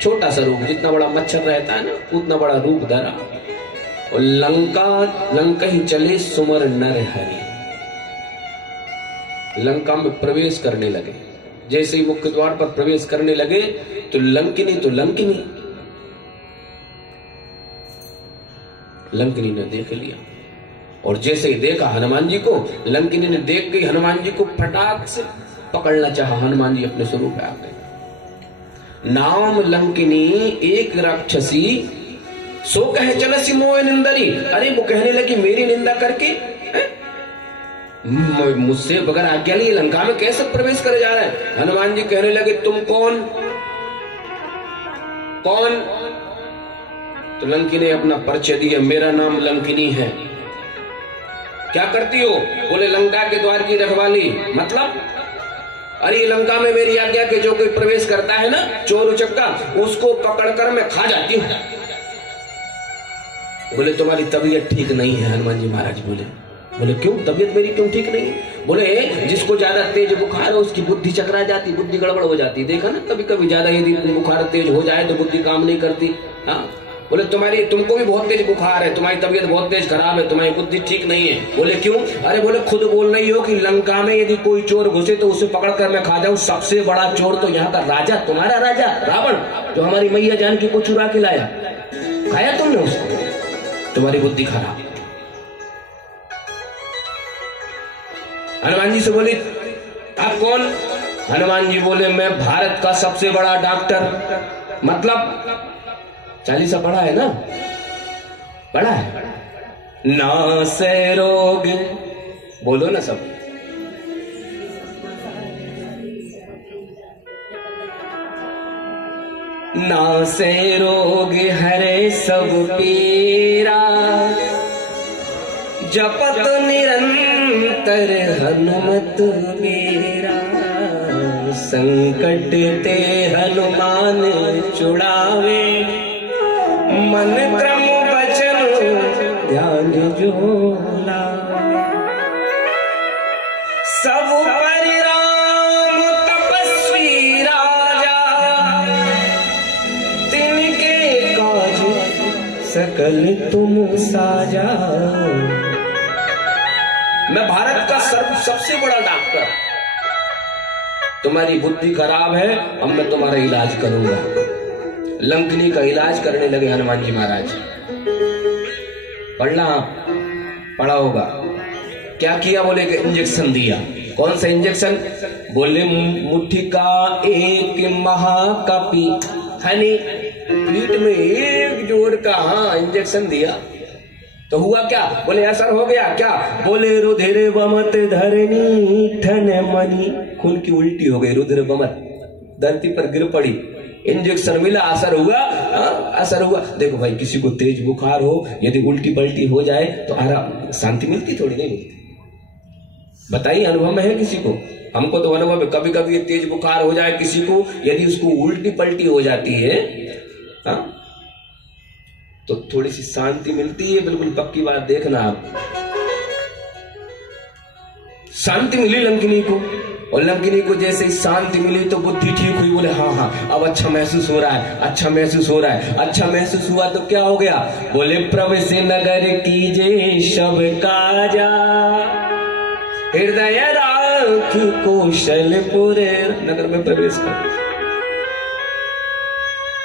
छोटा सा रूप, जितना बड़ा मच्छर रहता है ना उतना बड़ा रूप धरा। और लंका ही चले सुमर नर हरि। लंका में प्रवेश करने लगे। जैसे ही मुख्य द्वार पर प्रवेश करने लगे तो लंकिनी ने देख लिया। और जैसे ही देखा हनुमान जी को, लंकिनी ने देख के हनुमान जी को फटाक से पकड़ना चाहा। हनुमान जी अपने स्वरूप में आ गए। नाम लंकिनी एक राक्षसी सो कहे चलसी मोह निंदरी। अरे वो कहने लगी मेरी निंदा करके मुझसे बगैर आज्ञा लिए लंका में कैसे प्रवेश करे जा रहा है। हनुमान जी कहने लगे तुम कौन? तो लंकिनी ने अपना परिचय दिया, मेरा नाम लंकिनी है। क्या करती हो? बोले लंका के द्वार की रखवाली। मतलब अरे लंका में मेरी आज्ञा के जो कोई प्रवेश करता है ना चोर उचक्का, उसको पकड़कर मैं खा जाती हूं। बोले तुम्हारी तबीयत ठीक नहीं है। हनुमान जी महाराज बोले क्यों? तबीयत मेरी क्यों ठीक नहीं है? बोले जिसको ज्यादा तेज बुखार है उसकी बुद्धि चकरा जाती, बुद्धि गड़बड़ हो जाती। देखा ना कभी कभी ज्यादा यदि बुखार तेज हो जाए तो बुद्धि काम नहीं करती। हाँ, बोले तुमको भी बहुत तेज बुखार है, तुम्हारी तबीयत बहुत तेज खराब है, तुम्हारी बुद्धि ठीक नहीं है। बोले क्यों? अरे बोले खुद बोल रही हो कि लंका में यदि कोई चोर घुसे तो उसे पकड़कर मैं खा जाऊं। सबसे बड़ा चोर तो यहाँ का राजा, तुम्हारा राजा रावण, जो हमारी मैया जानकी को चुरा के लाया, खाया तुमने उसको, तुम्हारी बुद्धि खराब। हनुमान जी से बोली आप कौन? हनुमान जी बोले मैं भारत का सबसे बड़ा डॉक्टर। मतलब चालीसा पढ़ा है ना? पढ़ा है ना से रोग, बोलो ना सब। ना से रोग हरे सब पीरा, जपत निरंतर हनुमत मेरा। संकट ते हनुमान छुड़ावे, मन क्रम वचन ध्यान जो लावे। सब परिराम तपस्वी राजा, तिनके काज सकल तुम साजा। मैं भारत का सबसे बड़ा डॉक्टर। तुम्हारी बुद्धि खराब है, अब मैं तुम्हारा इलाज करूंगा। लंकिनी का इलाज करने लगे हनुमान जी महाराज। पढ़ा होगा। क्या किया? बोले कि इंजेक्शन दिया। कौन सा इंजेक्शन? बोले मुट्ठी का एक महाकपी हनी, पीठ में एक जोर का हाँ इंजेक्शन दिया। तो हुआ क्या? बोले असर हो गया। क्या? बोले रुधिर बमत धरनी ठन मनी, खून की उल्टी हो गई, रुधिर बमत धरती पर गिर पड़ी। इंजेक्शन मिला, असर हुआ। असर हुआ। देखो भाई, किसी को तेज बुखार हो, यदि उल्टी पलटी हो जाए तो आराम शांति मिलती, थोड़ी नहीं मिलती। बताइए, अनुभव में है किसी को? हमको तो अनुभव है। कभी कभी तेज बुखार हो जाए किसी को, यदि उसको उल्टी पलटी हो जाती है तो थोड़ी सी शांति मिलती है। बिल्कुल पक्की बात, देखना आप। शांति मिली लंकिनी को, और लंकिनी को जैसे ही शांति मिली तो बुद्धि ठीक हुई। बोले हाँ अब अच्छा महसूस हो रहा है, अच्छा महसूस हो रहा है। अच्छा महसूस हुआ तो क्या हो गया? बोले प्रवेश नगर कीजे शब काजा, हृदय राख कौशलपुर नगर में प्रवेश कर।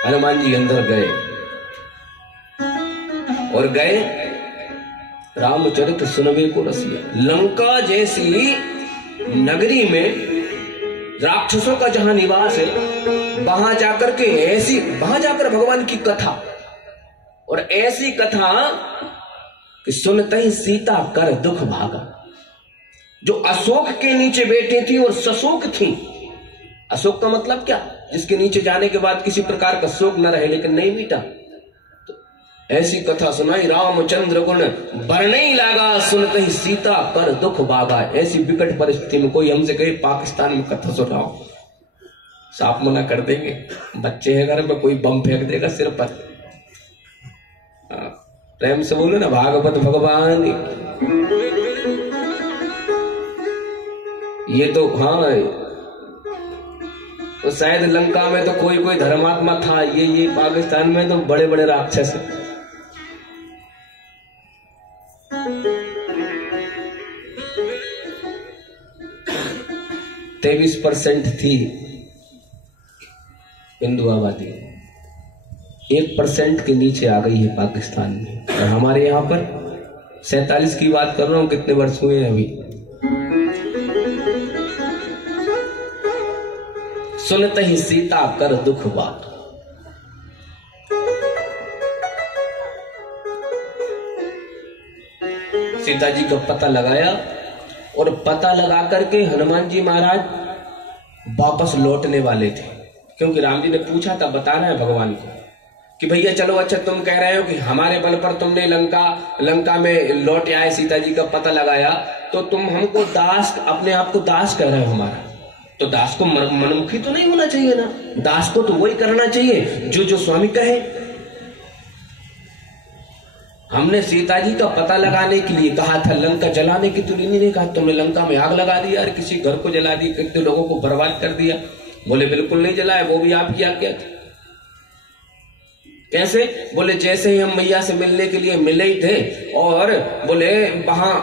हनुमान जी अंदर गए और गए रामचरित सुनवे को रसिया। लंका जैसी नगरी में राक्षसों का जहां निवास है, वहां जाकर भगवान की कथा, और ऐसी कथा कि सुनते ही सीता कर दुख भागा। जो अशोक के नीचे बैठी थी और सशोक थी। अशोक का मतलब क्या? जिसके नीचे जाने के बाद किसी प्रकार का शोक न रहे, लेकिन नहीं मिटा। ऐसी कथा सुनाई रामचंद्र गुण बरने लागा, सुनते ही सीता कर दुख भागा। ऐसी विकट परिस्थिति में कोई हमसे कहे पाकिस्तान में कथा सुनाओ, साफ मना कर देंगे। बच्चे हैं घर में, कोई बम फेंक देगा सिर पर। प्रेम से बोलो ना, भागवत भगवान। ये तो हाँ, तो शायद लंका में तो कोई कोई धर्मात्मा था, ये पाकिस्तान में तो बड़े बड़े राक्षस। 23% थी हिंदू आबादी, 1% के नीचे आ गई है पाकिस्तान में। और हमारे यहाँ पर 47 की बात कर रहा हूं, कितने वर्ष हुए हैं अभी। सुनते ही सीता कर दुख बात, सीता जी का पता लगाया और पता लगा करके हनुमान जी महाराज वापस लौटने वाले थे, क्योंकि राम जी ने पूछा था, बताना है भगवान को कि भैया चलो, अच्छा तुम कह रहे हो कि हमारे बल पर तुमने लंका में लौट आए, सीता जी का पता लगाया, तो तुम हमको दास, अपने आप को दास कह रहे हो हमारा, तो दास को मनमुखी तो नहीं होना चाहिए ना, दास को तो वही करना चाहिए जो स्वामी कहे। हमने सीता जी का पता लगाने के लिए कहा था, लंका जलाने की तो नहीं कहा, तुमने लंका में आग लगा दी यार, किसी घर को जला दी, कितने लोगों को बर्बाद कर दिया। बोले बिल्कुल नहीं जलाया, वो भी आपकी आज्ञा थी। कैसे? बोले जैसे ही हम मैया से मिलने के लिए मिले ही थे, और बोले वहां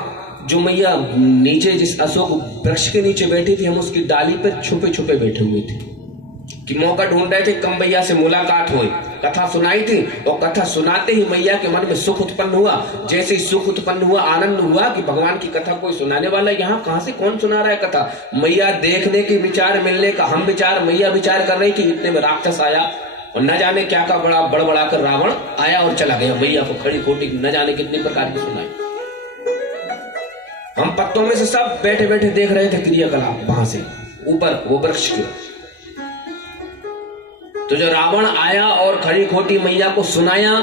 जो मैया नीचे जिस अशोक वृक्ष के नीचे बैठी थी, हम उसकी डाली पर छुपे छुपे बैठे हुए थे कि मौका ढूंढ रहे थे कम मैया से मुलाकात हुई। कथा सुनाई थी और कथा सुनाते ही मैया के मन में सुख उत्पन्न हुआ। जैसे ही सुख उत्पन्न हुआ, आनंद हुआ कि भगवान की कथा कोई सुनाने वाला, यहाँ कहां से कौन सुना रहा है कथा। मैया देखने की विचार, मिलने का हम विचार, मैया विचार कर रही कि इतने में राक्षस आया और न जाने क्या का बड़ा बड़बड़ा कर रावण आया और चला गया। मैया को खड़ी खोटी न जाने कितनी प्रकार की सुनाई। हम पत्तों में से सब बैठे बैठे देख रहे थे क्रियाकलाप, वहां से ऊपर वो वृक्ष के। तो जो रावण आया और खड़ी खोटी मैया को सुनाया,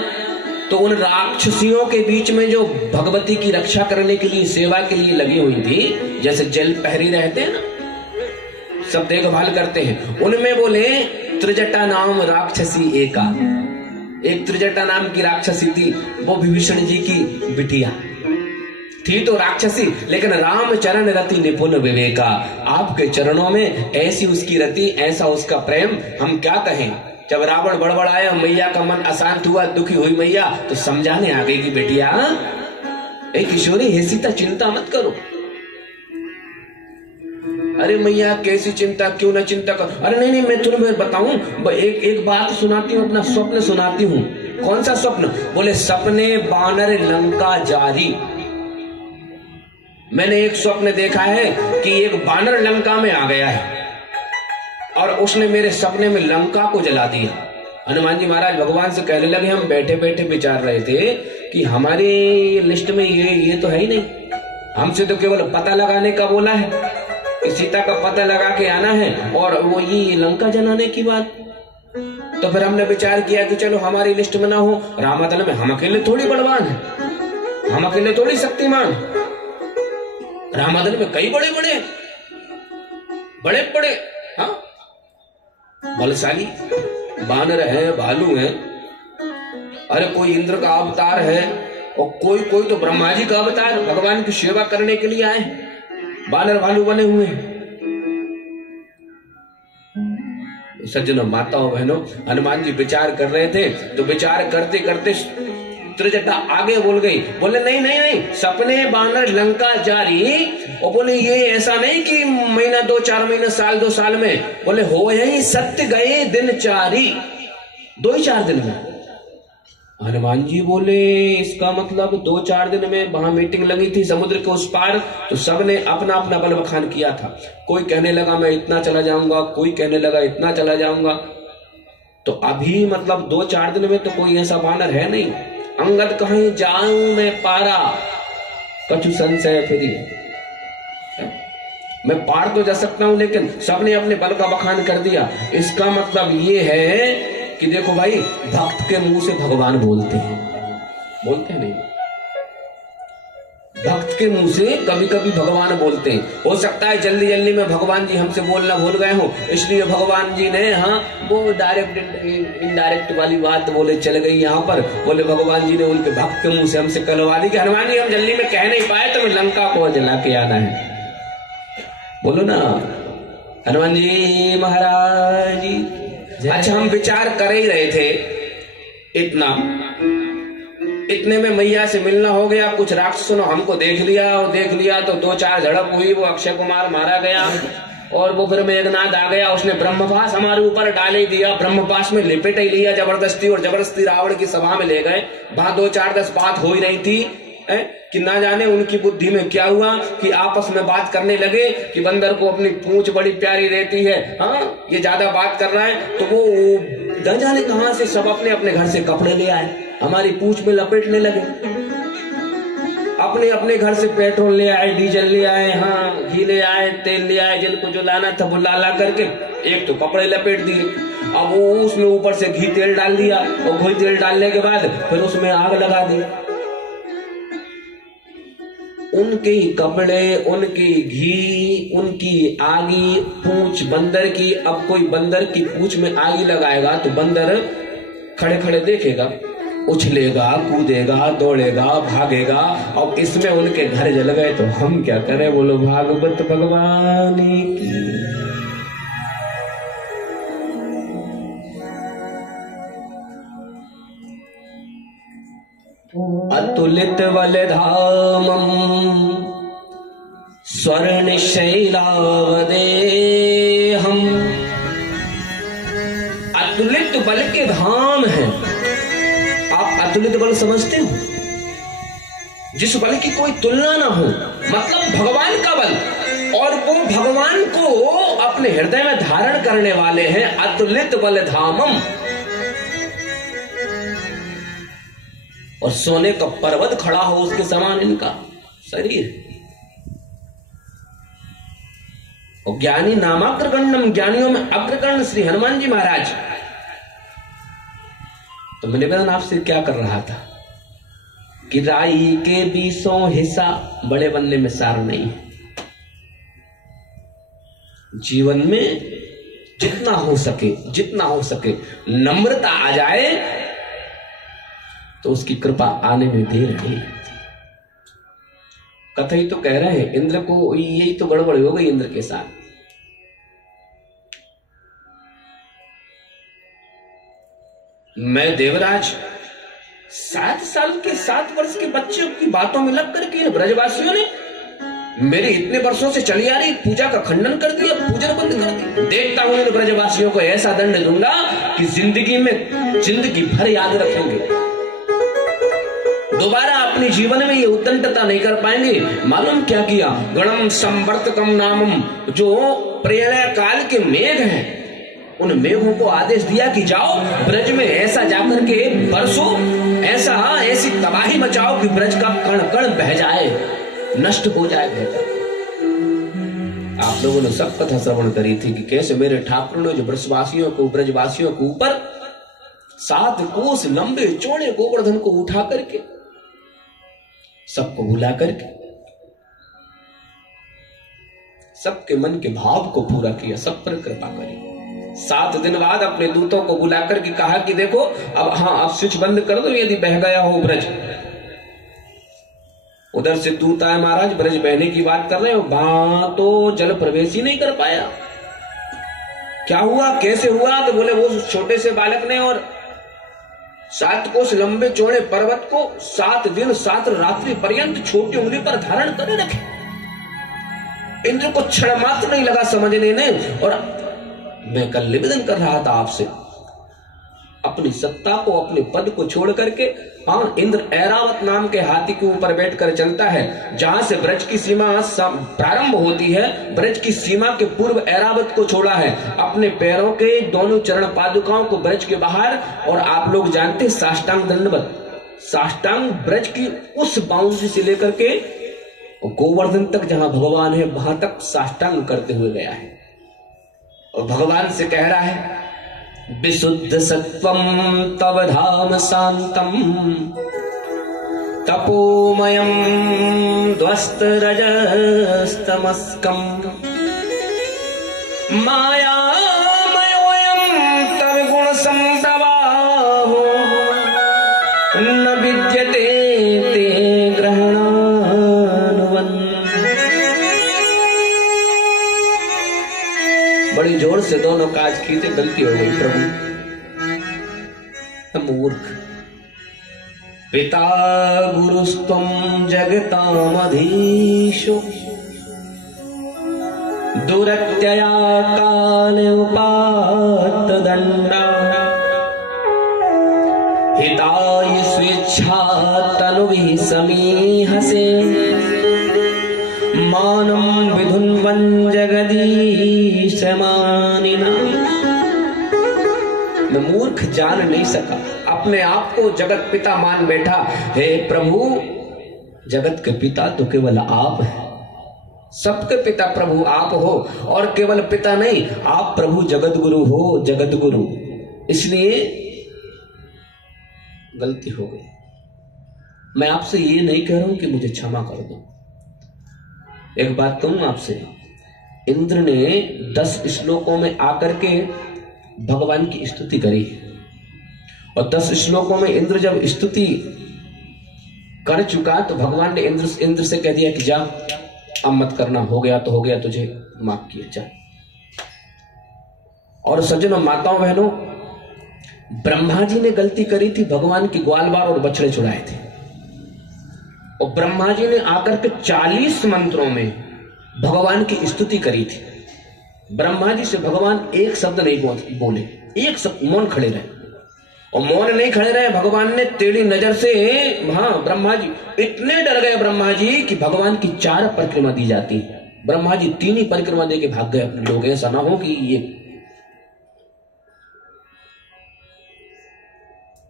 तो उन राक्षसियों के बीच में जो भगवती की रक्षा करने के लिए, सेवा के लिए लगी हुई थी, जैसे जल पहरी रहते हैं ना, सब देखभाल करते हैं, उनमें बोले त्रिजटा नाम राक्षसी एक त्रिजटा नाम की राक्षसी थी, वो विभीषण जी की बिटिया थी तो राक्षसी, लेकिन राम चरण रति निपुण विवेका। आपके चरणों में ऐसी उसकी रति, ऐसा उसका प्रेम, हम क्या कहें। जब रावण बड़बड़ाया, मैया का मन अशांत हुआ, दुखी हुई मैया, तो समझाने आ गई कि बेटिया, ए किशोरी, हे सीता, चिंता मत करो। अरे मैया कैसी चिंता, क्यों ना चिंता कर। अरे नहीं, मैं तुम्हें बताऊं, एक बात सुनाती हूँ, अपना स्वप्न सुनाती हूँ। कौन सा स्वप्न? बोले सपने बानर लंका जारी। मैंने एक स्वप्न देखा है कि एक बानर लंका में आ गया है और उसने मेरे सपने में लंका को जला दिया। हनुमान जी महाराज भगवान से कहने लगे, हम बैठे बैठे विचार रहे थे कि हमारी लिस्ट में ये तो है ही नहीं, हमसे तो केवल पता लगाने का बोला है कि सीता का पता लगा के आना है, और वो ये लंका जलाने की बात। तो फिर हमने विचार किया कि चलो हमारी लिस्ट में ना हो, रामादल में हम अकेले थोड़ी बलवान है, हम अकेले थोड़ी शक्तिमान। रामादल में कई बड़े बड़े हाँ बलशाली बानर है, भालू है, अरे कोई इंद्र का अवतार है, और कोई तो ब्रह्मा जी का अवतार, भगवान की सेवा करने के लिए आए, बानर भालू बने हुए हैं। सज्जनों, माताओं, बहनों, हनुमान जी विचार कर रहे थे, तो विचार करते करते त्रिजटा आगे बोल गई, बोले नहीं, सपने बानर लंका जारी। और बोले ये ऐसा नहीं कि महीना 2-4 महीने, साल 2 साल में, बोले हो यही सत्य गए दिन 4 ही, 2-4 दिन में। हनुमान जी बोले इसका मतलब 2-4 दिन में वहां मीटिंग लगी थी समुद्र के उस पार, तो सबने अपना अपना बल बखान किया था। कोई कहने लगा मैं इतना चला जाऊंगा, कोई कहने लगा इतना चला जाऊंगा। तो अभी मतलब 2-4 दिन में तो कोई ऐसा बानर है नहीं। अंगद कहीं जाऊं मैं पारा, कछु संशय फिरी। मैं पार तो जा सकता हूं, लेकिन सबने अपने बल का बखान कर दिया। इसका मतलब ये है कि देखो भाई, भक्त के मुंह से भगवान बोलते हैं नहीं, भक्त के मुंह से कभी कभी भगवान बोलते हैं। हो सकता है जल्दी जल्दी में भगवान जी हमसे बोलना भूल गए हो, इसलिए भगवान जी ने वो डायरेक्ट इनडायरेक्ट वाली बात बोले चल गई यहाँ पर। बोले भगवान जी ने उनके भक्त के मुंह से हमसे कहलवा दी कि हनुमान जी हम जल्दी में कह नहीं पाए, तो लंका को जला के आना है। बोलो ना, हनुमान जी महाराज जी। अच्छा, हम विचार कर ही रहे थे इतने में मैया से मिलना हो गया। कुछ राक्षसों ने हमको देख लिया तो 2-4 झड़प हुई। वो अक्षय कुमार मारा गया और वो फिर मेघनाथ आ गया, उसने ब्रह्मपाश हमारे ऊपर डाल ही दिया। ब्रह्मपाश में लिपेट ही लिया जबरदस्ती, और जबरदस्ती रावण की सभा में ले गए। वहां 2-4-10 बात हो ही रही थी कि ना जाने उनकी बुद्धि में क्या हुआ कि आपस में बात करने लगे कि बंदर को अपनी पूंछ बड़ी प्यारी रहती है, हाँ ये ज्यादा बात कर रहा है। तो वो न जाने कहां से सब अपने अपने घर से कपड़े ले आए, हमारी पूंछ में लपेटने लगे। अपने अपने घर से पेट्रोल ले आए, डीजल ले आए, हाँ घी ले आए, तेल ले आए, जिनको जो लाना था वो ला करके एक तो कपड़े लपेट दिए। अब वो उसमें ऊपर से घी तेल डाल दिया, और घी तेल डालने के बाद फिर उसमें आग लगा दी। उनके कपड़े, उनकी घी, उनकी आगी, पूंछ बंदर की। अब कोई बंदर की पूंछ में आगी लगाएगा तो बंदर खड़े खड़े देखेगा, उछलेगा, कूदेगा, दौड़ेगा, भागेगा। और इसमें उनके घर जल गए तो हम क्या करें? बोलो भागवत भगवान की। अतुलित बलधामं स्वर्ण शैलावदेहम्। अतुलित बल के धाम है। आप अतुलित बल समझते हो? जिस बल की कोई तुलना ना हो, मतलब भगवान का बल, और वो भगवान को अपने हृदय में धारण करने वाले हैं। अतुलित बल धामम। और सोने का पर्वत खड़ा हो उसके समान इनका शरीर। और ज्ञानी नामाग्रगण्यम, ज्ञानियों में अग्रगण्य श्री हनुमान जी महाराज। तो मैं निवेदन आपसे क्या कर रहा था कि राई के 20 हिस्सा बड़े बनने में सार नहीं है। जीवन में जितना हो सके नम्रता आ जाए तो उसकी कृपा आने में देर नहीं लगती। कथई तो कह रहे हैं इंद्र को, यही तो गड़बड़ हो गई इंद्र के साथ। मैं देवराज 7 वर्ष के बच्चों की बातों में लग करके इन ब्रजवासियों ने मेरी इतने वर्षों से चली आ रही पूजा का खंडन कर दिया, पूजन बंद कर दी। देखता हूं इन ब्रजवासियों को ऐसा दंड दूंगा कि जिंदगी भर याद रखेंगे, दोबारा अपने जीवन में ये उद्दंडता नहीं कर पाएंगे। मालूम क्या किया? गणम संवर्तकम नामम, जो प्रलय काल के मेघ हैं, उन मेघों को आदेश दिया कि जाओ ब्रज में ऐसा जाकर के बरसो, ऐसी तबाही मचाओ कि ब्रज का कण कण बह जाए, नष्ट हो जाए बेहतर। आप लोगों ने सब कथा श्रवण करी थी कि कैसे मेरे ठाकुर ने जो ब्रजवासियों के ऊपर 7 कोस लंबे चौड़े गोवर्धन को उठा करके सबको बुला करके सबके मन के भाव को पूरा किया, सब पर कृपा करी। 7 दिन बाद अपने दूतों को बुला करके कहा कि देखो अब आप स्विच बंद कर दो यदि बह गया हो ब्रज। उधर से दूत आए, महाराज ब्रज बहने की बात कर रहे हो, वहां तो जल प्रवेश ही नहीं कर पाया। क्या हुआ, कैसे हुआ? तो बोले वो छोटे से बालक ने और 7 कोस लंबे चौड़े पर्वत को 7 दिन 7 रात्रि पर्यंत छोटी उंगली पर धारण करे रखे। इंद्र को क्षण मात्र नहीं लगा समझने ने। और मैं कल निवेदन कर रहा था आपसे, अपनी सत्ता को, अपने पद को छोड़ करके, हाँ इंद्र ऐरावत नाम के हाथी के ऊपर बैठकर चलता है। जहां से ब्रज की सीमा प्रारंभ होती है, ब्रज की सीमा के पूर्व ऐरावत को छोड़ा है। अपने पैरों के दोनों चरण पादुकाओं को ब्रज के बाहर, और आप लोग जानते हैं साष्टांग दंडवत, साष्टांग ब्रज की उस बाउंड्री से लेकर के गोवर्धन तक जहां भगवान है वहां तक साष्टांग करते हुए गया है। और भगवान से कह रहा है, विशुद्ध सत्वम तव धाम शांतम तपोमयम ध्वस्त रजस्तमस्कम मायामयोऽयं तव गुण संप्रवाहो न विद्यते ते ग्रहणानुवन्। मुझसे दोनों काज किए थे, गलती हो गई प्रभु। मूर्ख। पिता गुरुस्तुम जगतामधीशो दुरत्यया काल उपात दंडा हिताय स्वेच्छा तनुभिः समीहसे मानं विधुन्वन् जगदीश मानिना। मैं मूर्ख जान नहीं सका, अपने आप को जगत पिता मान बैठा। हे प्रभु, जगत के पिता तो केवल आप हैं, सबके पिता प्रभु आप हो, और केवल पिता नहीं, आप प्रभु जगत गुरु हो, जगत गुरु। इसलिए गलती हो गई। मैं आपसे ये नहीं कह रहा हूं कि मुझे क्षमा कर दो। एक बात कहूं आपसे, इंद्र ने 10 श्लोकों में आकर के भगवान की स्तुति करी, और 10 श्लोकों में इंद्र जब स्तुति कर चुका तो भगवान ने इंद्र से कह दिया कि जा, अब मत करना, हो गया तो हो गया, तुझे माफ किया जा। और सज्जनों, माताओं बहनों, ब्रह्मा जी ने गलती करी थी, भगवान की ग्वाल बाल और बछड़े चुराए थे, और ब्रह्मा जी ने आकर के 40 मंत्रों में भगवान की स्तुति करी थी। ब्रह्मा जी से भगवान एक शब्द नहीं बोले, एक शब्द मौन खड़े रहे, और मौन नहीं खड़े रहे, भगवान ने टेढ़ी नजर से, हाँ, ब्रह्मा जी इतने डर गए ब्रह्मा जी कि भगवान की 4 परिक्रमा दी जाती है, ब्रह्मा जी 3 ही परिक्रमा दे के भाग गए अपने लोग। ऐसा ना हो कि ये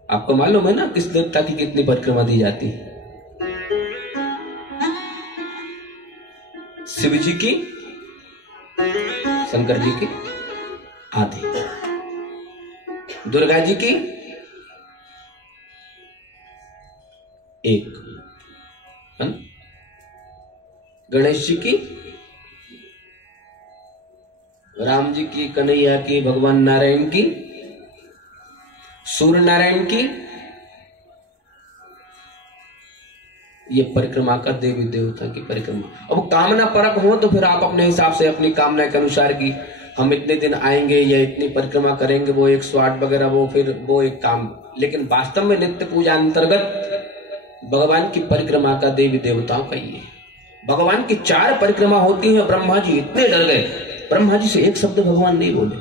आपको मालूम है ना किस देवता की कितनी परिक्रमा दी जाती है? शिव जी की, शंकर जी की आधी, दुर्गा जी की 1, गणेश जी की, राम जी की, कन्हैया की, भगवान नारायण की, सूर्य नारायण की, ये परिक्रमा का देवी देवता की परिक्रमा। अब कामना परक हो तो फिर आप अपने हिसाब से अपनी कामना के अनुसार की हम इतने दिन आएंगे या इतनी परिक्रमा करेंगे, वो 108 वगैरह, वो फिर वो एक काम। लेकिन वास्तव में नित्य पूजा अंतर्गत भगवान की परिक्रमा का देवी देवताओं का ये, भगवान की 4 परिक्रमा होती है। ब्रह्मा जी इतने डर गए, ब्रह्मा जी से एक शब्द भगवान नहीं बोले,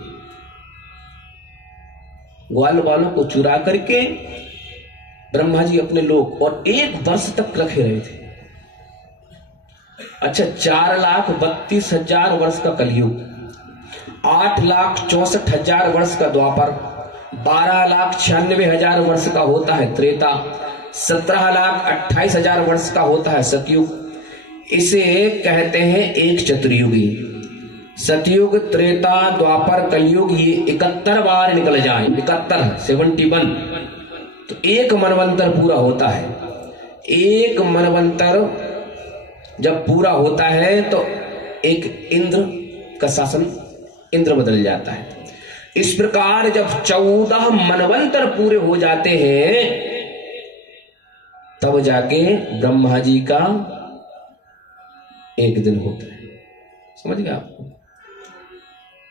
ग्वाल बालों को चुरा करके ब्रह्मा जी अपने लोग और 1 वर्ष तक रखे रहे थे। अच्छा, 4,32,000 वर्ष का कलयुग, 8,64,000 वर्ष का द्वापर, 12,96,000 वर्ष का होता है त्रेता, 17,28,000 वर्ष का होता है सतयुग। इसे कहते हैं एक चतुर्युगी। सतयुग, त्रेता, द्वापर, कलयुग, ये 71 बार निकल जाए, 71 तो एक मनवंतर पूरा होता है। एक मनवंतर जब पूरा होता है तो एक इंद्र का शासन, इंद्र बदल जाता है। इस प्रकार जब 14 मनवंतर पूरे हो जाते हैं तब जाके ब्रह्मा जी का एक दिन होता है। समझ गए आप?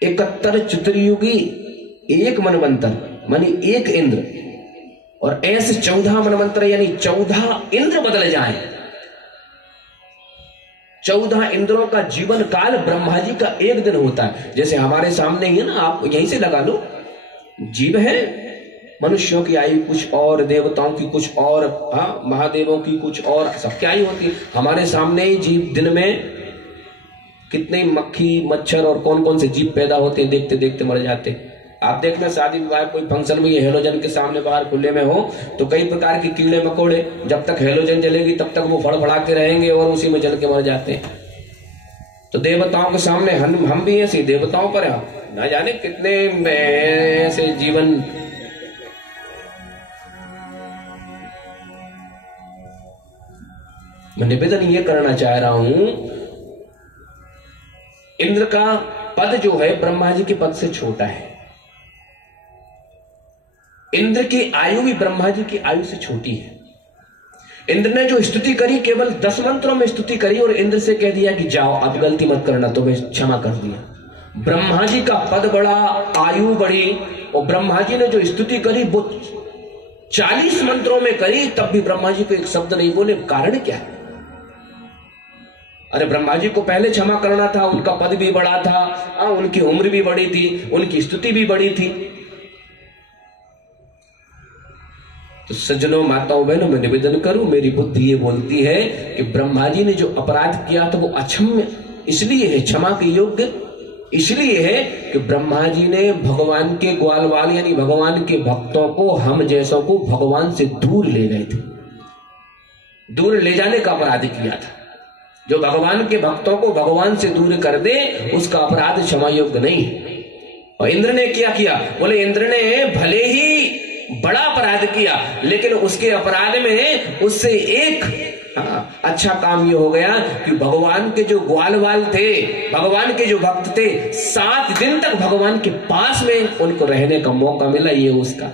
71 चतुर्युगी, एक मनवंतर मानी एक इंद्र, और ऐसे 14 मनवंतर यानी 14 इंद्र बदल जाएं। 14 इंद्रों का जीवन काल ब्रह्मा जी का एक दिन होता है। जैसे हमारे सामने ही है ना, आप यहीं से लगा लो, जीव है, मनुष्यों की आयु कुछ और, देवताओं की कुछ और, हाँ, महादेवों की कुछ और, सबकी आयु होती है। हमारे सामने ही जीव दिन में कितने मक्खी, मच्छर और कौन कौन से जीव पैदा होते हैं, देखते देखते मर जाते। आप देखना, शादी विवाह कोई फंक्शन में ये हेलोजन के सामने बाहर खुले में हो तो कई प्रकार के कीड़े मकोड़े, जब तक हेलोजन जलेगी तब तक वो फड़फड़ाते रहेंगे और उसी में जल के मर जाते हैं। तो देवताओं के सामने हम भी ऐसे देवताओं पर ना जाने कितने ऐसे जीवन। मैं निवेदन ये करना चाह रहा हूं, इंद्र का पद जो है ब्रह्मा जी के पद से छोटा है। इंद्र की आयु भी ब्रह्मा जी की आयु से छोटी है। इंद्र ने जो स्तुति करी केवल 10 मंत्रों में स्तुति करी और इंद्र से कह दिया कि जाओ अब गलती मत करना, तो मैं क्षमा कर दिया। ब्रह्मा जी का पद बढ़ा, आयु बढ़ी, और ब्रह्मा जी ने जो स्तुति करी वो 40 मंत्रों में करी, तब भी ब्रह्मा जी को एक शब्द नहीं बोले। कारण क्या है? अरे ब्रह्मा जी को पहले क्षमा करना था, उनका पद भी बढ़ा था, उनकी उम्र भी बड़ी थी, उनकी स्तुति भी बड़ी थी। तो सज्जनों, माताओं, बहनों, मैं निवेदन करूं, मेरी बुद्धि ये बोलती है कि ब्रह्मा जी ने जो अपराध किया था वो अक्षम्य इसलिए है, क्षमा के योग्य इसलिए है कि ब्रह्मा जी ने भगवान के ग्वाल वाल यानी भगवान के भक्तों को, हम जैसों को भगवान से दूर ले गए थे। दूर ले जाने का अपराध किया था। जो भगवान के भक्तों को भगवान से दूर कर दे, उसका अपराध क्षमा योग्य नहीं है। और इंद्र ने क्या किया? बोले इंद्र ने भले ही बड़ा अपराध किया, लेकिन उसके अपराध में उससे एक अच्छा काम ये हो गया कि भगवान के जो ग्वाल वाल थे, भगवान के जो भक्त थे, 7 दिन तक भगवान के पास में उनको रहने का मौका मिला। ये उसका,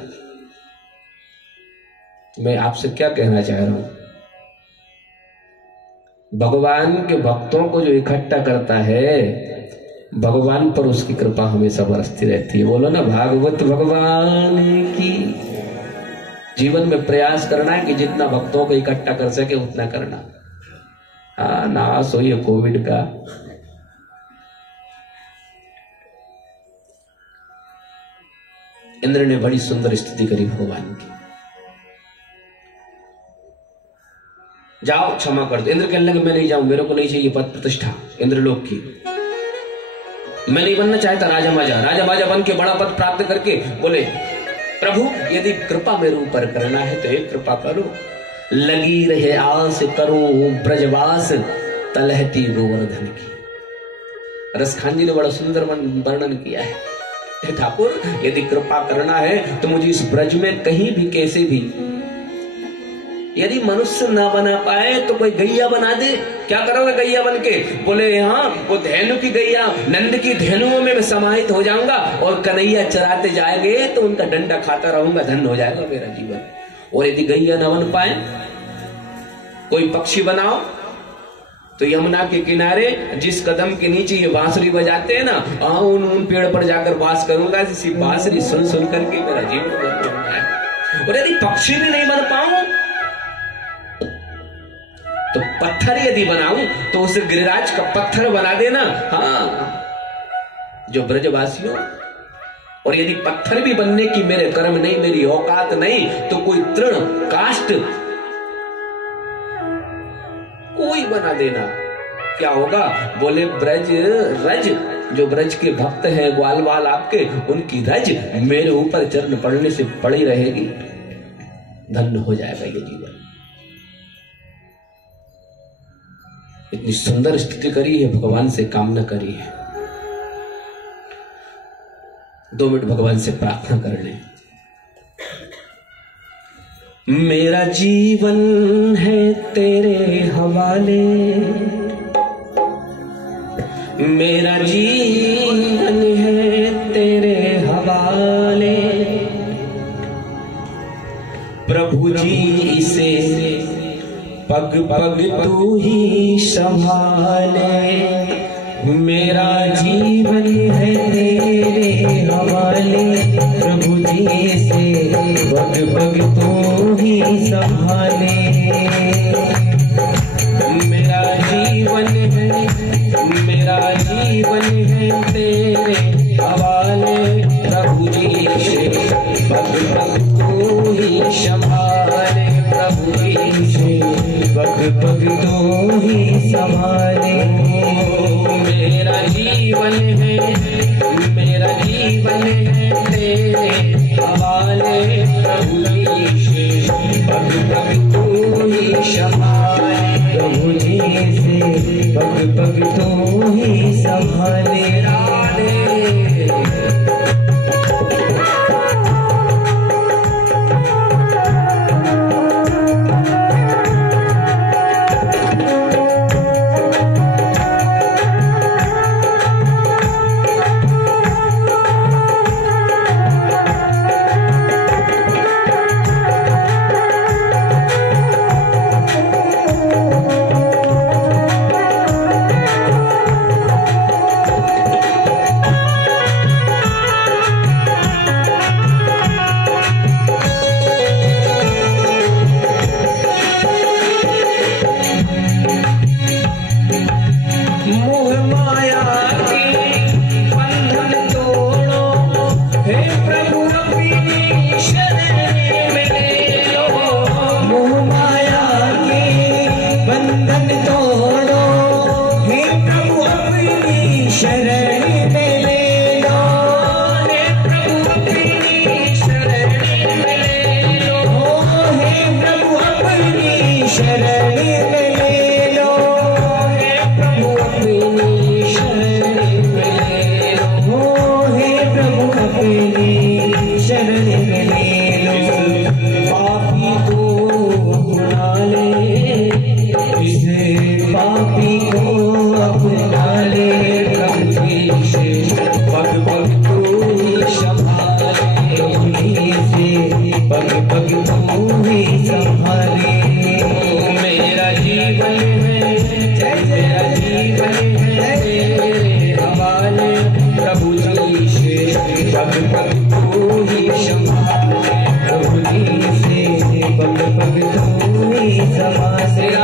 मैं आपसे क्या कहना चाह रहा हूं, भगवान के भक्तों को जो इकट्ठा करता है, भगवान पर उसकी कृपा हमेशा बरसती रहती है। बोलो ना, भागवत भगवान की। जीवन में प्रयास करना है कि जितना भक्तों को इकट्ठा कर सके उतना करना। हाँ, नाश हो ये कोविड का। इंद्र ने बड़ी सुंदर स्तुति करी भगवान की। जाओ क्षमा कर दो। इंद्र कहने लगे मैं नहीं जाऊं, मेरे को नहीं चाहिए पद प्रतिष्ठा इंद्रलोक की, मैं नहीं बनना चाहता राजा माजा। राजा माजा बन के बड़ा पद प्राप्त करके बोले प्रभु यदि कृपा मेरे ऊपर करना है तो एक कृपा करो, लगी रहे आस करो ब्रजवास तलहटी गोवर्धन की। रसखान जी ने बड़ा सुंदर वर्णन किया है। ठाकुर यदि कृपा करना है तो मुझे इस ब्रज में कहीं भी कैसे भी, यदि मनुष्य ना बना पाए तो कोई गैया बना दे। क्या करोगे गैया बन के? बोले हाँ, वो धेनु की गैया, नंद की धेनुओं में मैं समाहित हो जाऊंगा और कन्हैया चराते जाएंगे तो उनका डंडा खाता रहूंगा, धन्य हो जाएगा मेरा जीवन। और यदि गैया ना बन पाए, कोई पक्षी बनाओ तो यमुना के किनारे जिस कदम के नीचे ये बांसुरी बजाते हैं ना, उन पेड़ पर जाकर बास करूंगा, इसी बांसुरी सुन सुन करके मेरा जीवन धन्य हो जाए। और यदि पक्षी भी नहीं बन पाऊं तो पत्थर यदि बनाऊं तो उसे गिरिराज का पत्थर बना देना। हाँ, जो ब्रजवासियों, और यदि पत्थर भी बनने की मेरे कर्म नहीं, मेरी औकात नहीं, तो कोई तृण काष्ठ कोई बना देना। क्या होगा? बोले ब्रज रज, जो ब्रज के भक्त हैं ग्वाल वाल आपके, उनकी रज मेरे ऊपर चरण पड़ने से पड़ी रहेगी, धन्य हो जाएगा ये जीवन। इतनी सुंदर स्तुति करी है, भगवान से कामना करी है। 2 मिनट भगवान से प्रार्थना कर लें। मेरा जीवन है तेरे हवाले, मेरा जीवन है तेरे हवाले, प्रभु जी इसे पग पग तू ही संभाले। मेरा जीवन है तेरे हवाले, प्रभु जी से पग पग तू ही संभाले। मेरा जीवन है, मेरा जीवन है तेरे हवाले, प्रभु जी से पग पग तू ही संभाले, प्रभु जी से पग पग तू ही संभाले। मेरा जीवन है, मेरा जीवन है तेरे हवाले, प्रभु जी से पग पग तू ही संभाले, प्रभु जी से पग पग तू ही संभाले। राधे पग तू ही संभाले। मेरा जीवन है मेरा जीवन है तेरे हवाले, प्रभु जी से पग पग तू ही संभाले। प्रभु जी से पग पग तू ही संभाले।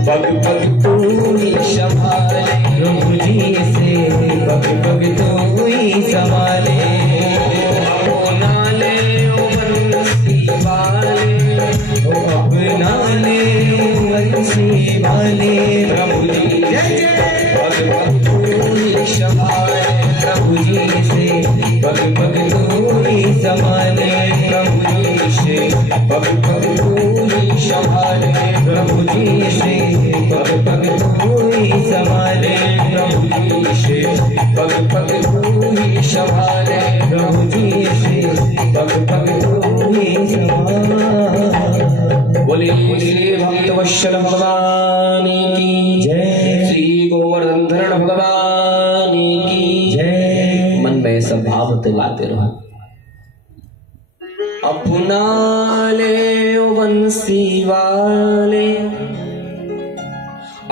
पग पग तू ही संभाले, प्रभु जी से पग पग तू ही संभाले। अपना ले ओ बंसी वाले, ओ अपना ले ओ बंसी वाले, प्रभु जी पग पग तू ही संभाले, प्रभु जी से पग पग तू ही संभाले। पग पग तू ही संभाले, प्रभु जी से पग पग तू ही संभाले, प्रभु जी से पग पग तू ही संभाले, प्रभु जी से पग पग तू ही संभाले। बोलिए श्री भक्तवत्सल भगवान की जय, श्री गोवर्धन भगवान की जय। मन में सब भाव दिलाते रहो। अपना ले ओ बंसी वाले,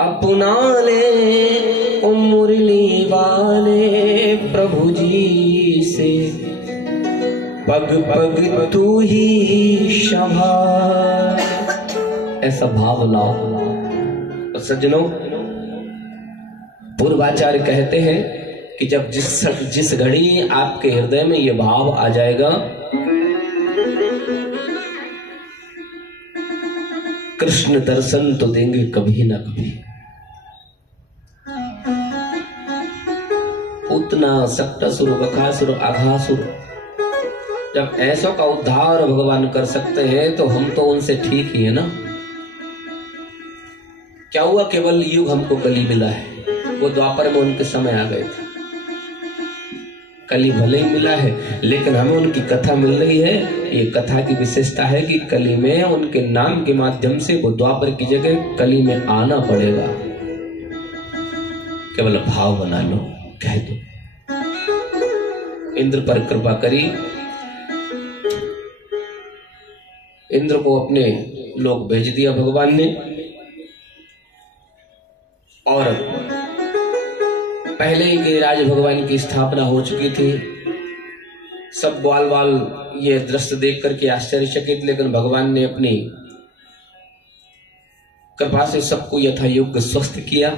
अपना ले ओ मुरली वाले, प्रभु जी से पग पग तू ही संभाल। ऐसा भाव लाओ। और सज्जनों, पूर्वाचार्य कहते हैं कि जब जिस घड़ी आपके हृदय में यह भाव आ जाएगा, कृष्ण दर्शन तो देंगे कभी ना कभी। पूतना, सक्टासुर, बकासुर, अघासुर, जब ऐसों का उद्धार भगवान कर सकते हैं तो हम तो उनसे ठीक ही है ना। क्या हुआ, केवल युग हमको कली मिला है, वो द्वापर में उनके समय आ गए थे। कली भले ही मिला है, लेकिन हमें उनकी कथा मिल रही है। ये कथा की विशेषता है कि कली में उनके नाम के माध्यम से वो द्वापर की जगह कली में आना पड़ेगा। केवल भाव बना लो, कह दो। इंद्र पर कृपा करी, इंद्र को अपने लोग भेज दिया भगवान ने, और पहले ही गिरिराज भगवान की स्थापना हो चुकी थी। सब ग्वाल वाल ये दृश्य देख करके आश्चर्यचकित, लेकिन भगवान ने अपनी कृपा से सबको यथा योग्य स्वस्थ किया।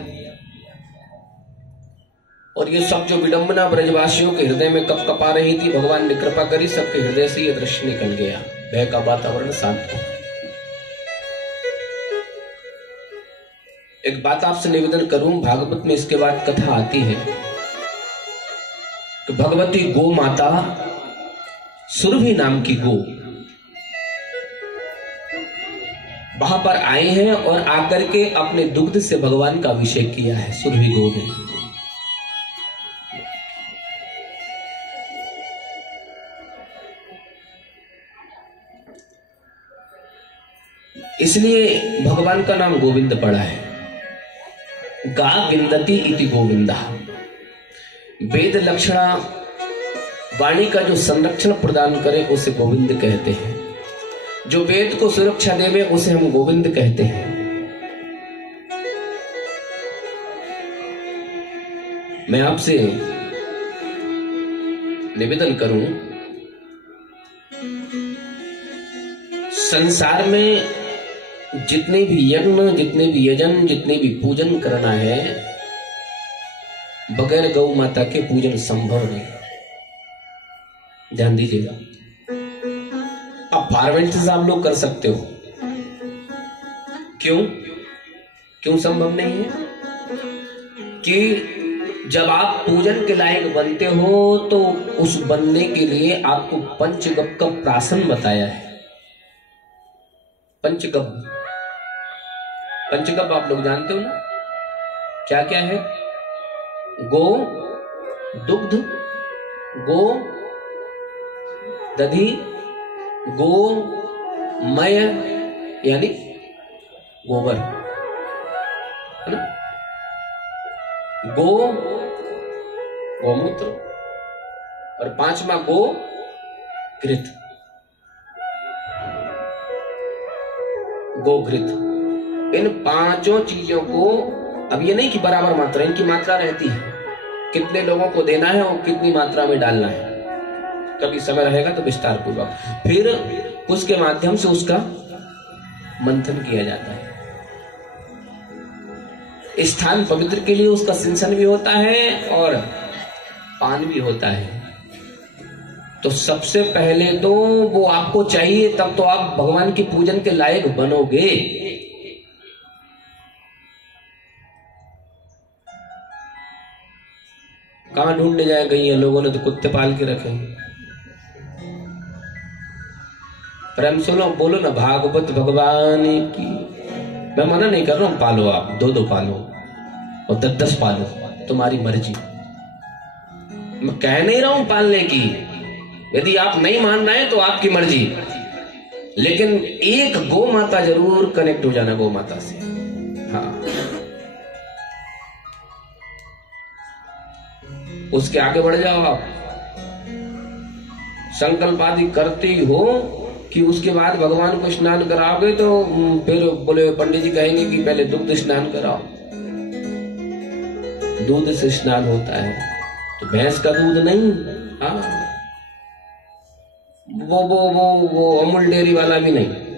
और ये सब जो विडंबना ब्रजवासियों के हृदय में कप कपा रही थी, भगवान ने कृपा करी, सबके हृदय से ये दृश्य निकल गया। भय का वातावरण शांत हो। एक बात आपसे निवेदन करूं, भागवत में इसके बाद कथा आती है कि भगवती गो माता सुरभि नाम की गो वहां पर आए हैं और आकर के अपने दुग्ध से भगवान का अभिषेक किया है सुरभि गो ने। इसलिए भगवान का नाम गोविंद पड़ा है। गा विंदती इति गोविंदा। वेद लक्षणा वाणी का जो संरक्षण प्रदान करे उसे गोविंद कहते हैं। जो वेद को सुरक्षा देवे उसे हम गोविंद कहते हैं। मैं आपसे निवेदन करूं, संसार में जितने भी यज्ञ, जितने भी यजन, जितने भी पूजन करना है, बगैर गौ माता के पूजन संभव नहीं। ध्यान दीजिएगा। अब फॉर्मेलिटीज आप लोग कर सकते हो, क्यों संभव नहीं है? कि जब आप पूजन के लायक बनते हो तो उस बनने के लिए आपको पंचगव्य का प्राशन बताया है। पंचगव्य आप लोग जानते हो ना, क्या क्या है? गो दुग्ध, गो दधी, गो मय यानी गोबर, है ना? गोमूत्र, और पांचवा गो घृत, गोघृत। इन पांचों चीजों को, अब ये नहीं कि बराबर मात्रा, इनकी मात्रा रहती है, कितने लोगों को देना है और कितनी मात्रा में डालना है। कभी समय रहेगा तो विस्तार पूर्वक फिर उसके माध्यम से उसका मंथन किया जाता है। स्थान पवित्र के लिए उसका सिंचन भी होता है और पान भी होता है। तो सबसे पहले तो वो आपको चाहिए, तब तो आप भगवान की पूजन के लायक बनोगे। कहां ढूंढने जाए गई है, लोगों ने तो कुत्ते पाल के रखे। प्रेम सुनो, बोलो ना भागवत भगवान की। मैं मना नहीं कर रहा हूं, पालो आप, 2 पालो और 10 पालो, तुम्हारी मर्जी। मैं कह नहीं रहा हूं पालने की, यदि आप नहीं मान रहे हैं तो आपकी मर्जी, लेकिन एक गौ माता जरूर कनेक्ट हो जाना गौ माता से। हाँ, उसके आगे बढ़ जाओ आप। संकल्प आदि करते ही हो कि उसके बाद भगवान को स्नान कराओगे, तो फिर बोले पंडित जी कहेंगे कि पहले दुग्ध स्नान कराओ। दूध से स्नान होता है, तो भैंस का दूध नहीं। हाँ, वो अमूल डेयरी वाला भी नहीं।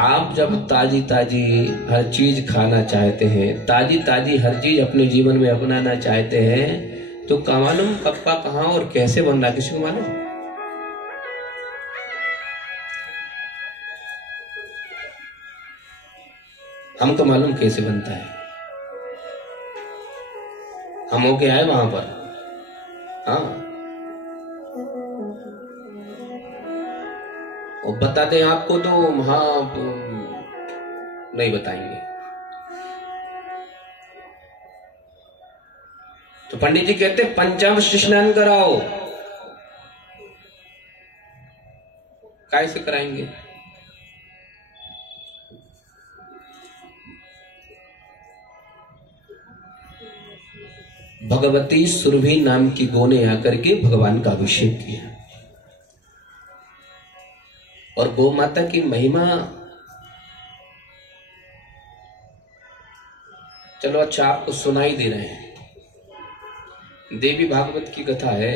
आप जब ताजी ताजी हर चीज खाना चाहते हैं, ताजी ताजी हर चीज अपने जीवन में अपनाना चाहते हैं, तो का मालूम पप्पा कहाँ और कैसे बन रहा, किसी को मालूम? हमको मालूम कैसे बनता है, हम होके आए वहां पर। हाँ, और बताते हैं आपको तो हाँ नहीं बताएंगे। तो पंडित जी कहते पंचामृत स्नान कराओ। कैसे कराएंगे? भगवती सुरभि नाम की गौ ने आकर के भगवान का अभिषेक किया, और गौ माता की महिमा, चलो अच्छा आपको सुनाई दे रहे हैं। देवी भागवत की कथा है,